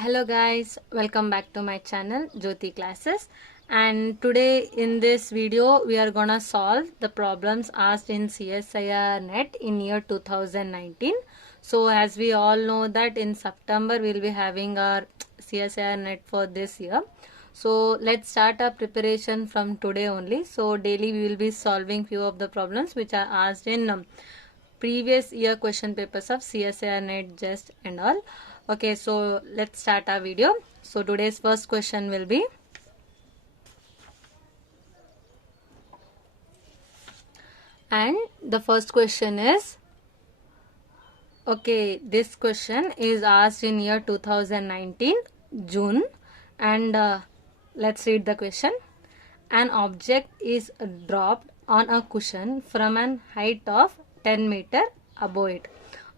Hello guys, welcome back to my channel Jyoti Classes, and today in this video we are gonna solve the problems asked in CSIR NET in year 2019. So as we all know that in September we'll be having our CSIR NET for this year. So let's start our preparation from today only. So daily we will be solving few of the problems which are asked in previous year question papers of CSIR NET just and all. Okay, so let's start our video. So today's first question will be, and the first question is, okay, this question is asked in year 2019 June, and let's read the question. An object is dropped on a cushion from an height of 10 meter above it.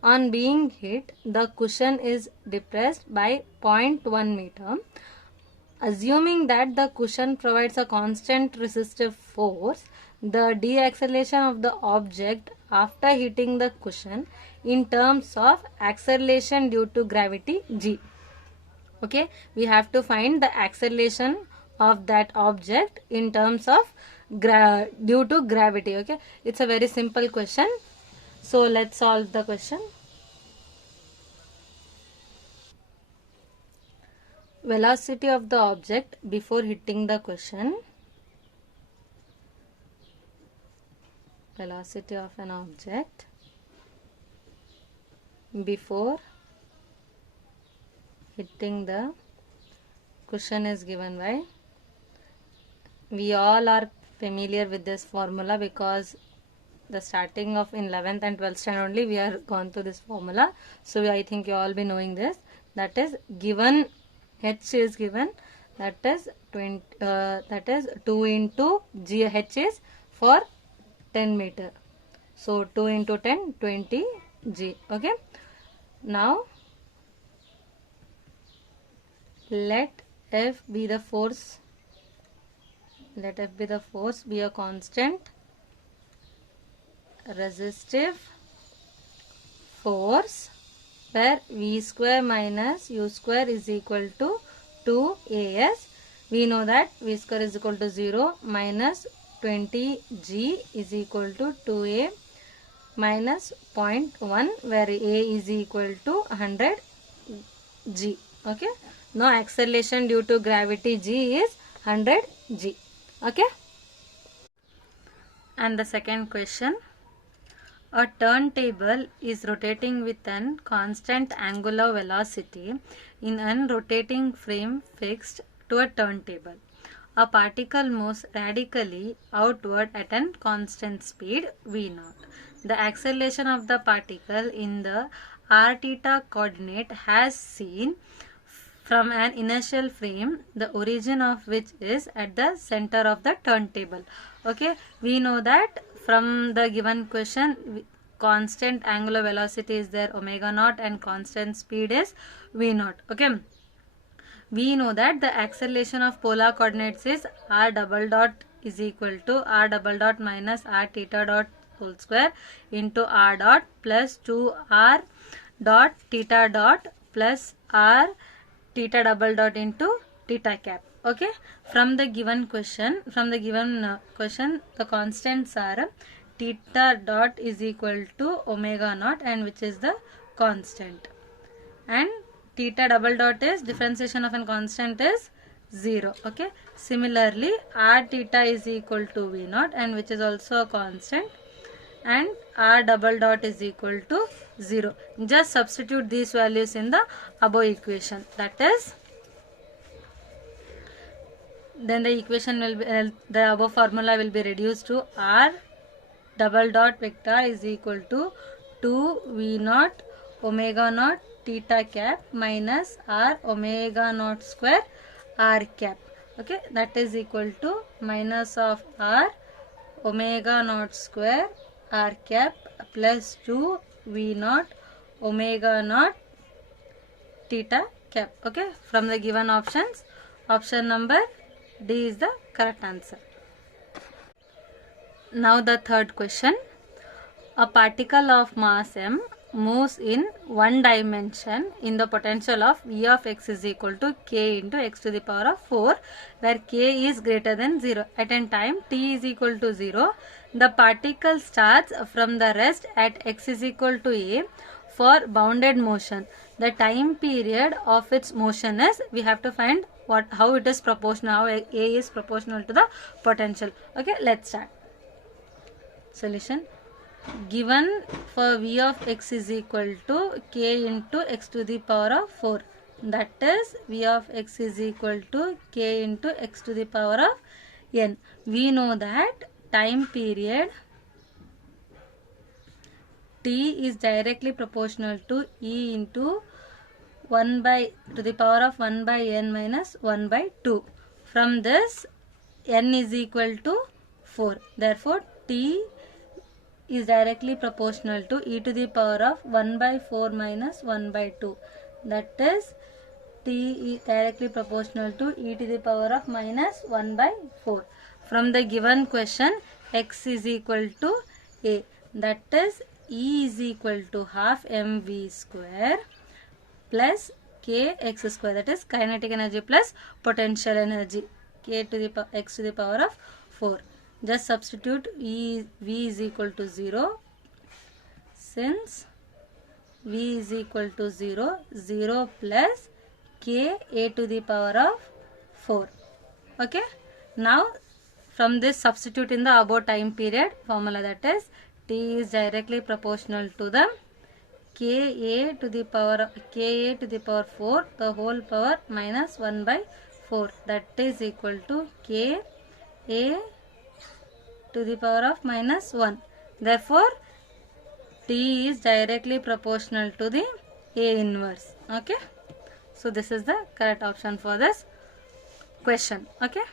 On being hit, the cushion is depressed by 0.1 meter. Assuming that the cushion provides a constant resistive force, the deceleration of the object after hitting the cushion in terms of acceleration due to gravity g. Okay, we have to find the acceleration of that object in terms of due to gravity. Okay, it's a very simple question. So let's solve the question. Velocity of the object before hitting the cushion. Velocity of an object before hitting the cushion is given by, we all are familiar with this formula because the starting of in 11th and 12th standard only we are gone through this formula. So I think you all be knowing this. That is given h is given, that is 2 into g. H is for 10 meter. So 2 into 10, 20 g. Okay. Now let F be the force. Let F be the force, be a constant resistive force where V square minus U square is equal to 2AS. We know that V square is equal to 0 minus 20G is equal to 2A minus 0.1 where A is equal to 100G. Okay. Now acceleration due to gravity G is 100G. Okay. And the second question. A turntable is rotating with an constant angular velocity in an rotating frame fixed to a turntable. A particle moves radically outward at a constant speed v0. The acceleration of the particle in the r theta coordinate has seen from an inertial frame, the origin of which is at the center of the turntable. Okay, we know that from the given question, constant angular velocity is there omega naught and constant speed is v naught. Okay, we know that the acceleration of polar coordinates is r double dot is equal to r double dot minus r theta dot whole square into r dot plus 2r dot theta dot plus r theta double dot into theta cap. Okay, from the given question, the constants are theta dot is equal to omega naught, and which is the constant, and theta double dot is differentiation of a constant is 0. Okay, similarly r theta is equal to v naught, and which is also a constant, and r double dot is equal to 0. Just substitute these values in the above equation. That is, then the equation will be the above formula will be reduced to r double dot vector is equal to 2 v naught omega naught theta cap minus r omega naught square r cap. Okay, that is equal to minus of r omega naught square r cap plus 2 v naught omega naught theta cap. Okay, from the given options, option number D is the correct answer. Now the third question. A particle of mass m moves in one dimension in the potential of V of x is equal to k into x to the power of 4, where k is greater than 0. At a time t is equal to 0, the particle starts from the rest at x is equal to a for bounded motion. The time period of its motion is, we have to find how it is proportional, how a is proportional to the potential. Okay, let's start. Solution. Given for V of x is equal to k into x to the power of 4. That is, V of x is equal to k into x to the power of n. We know that time period t is directly proportional to e into 1 by to the power of 1 by n minus 1 by 2. From this, n is equal to 4. Therefore, t is directly proportional to e to the power of 1 by 4 minus 1 by 2. That is, t is directly proportional to e to the power of minus 1 by 4. From the given question, x is equal to a. That is, E is equal to half mv square plus kx square. That is kinetic energy plus potential energy. K to the x to the power of 4. Just substitute v is equal to 0. Since v is equal to 0, 0 plus k a to the power of 4. Okay. Now from this, substitute in the above time period formula, that is t is directly proportional to the ka to the power 4 the whole power minus 1 by 4. That is equal to ka to the power of minus 1. Therefore, t is directly proportional to the a inverse. Okay. So this is the correct option for this question. Okay.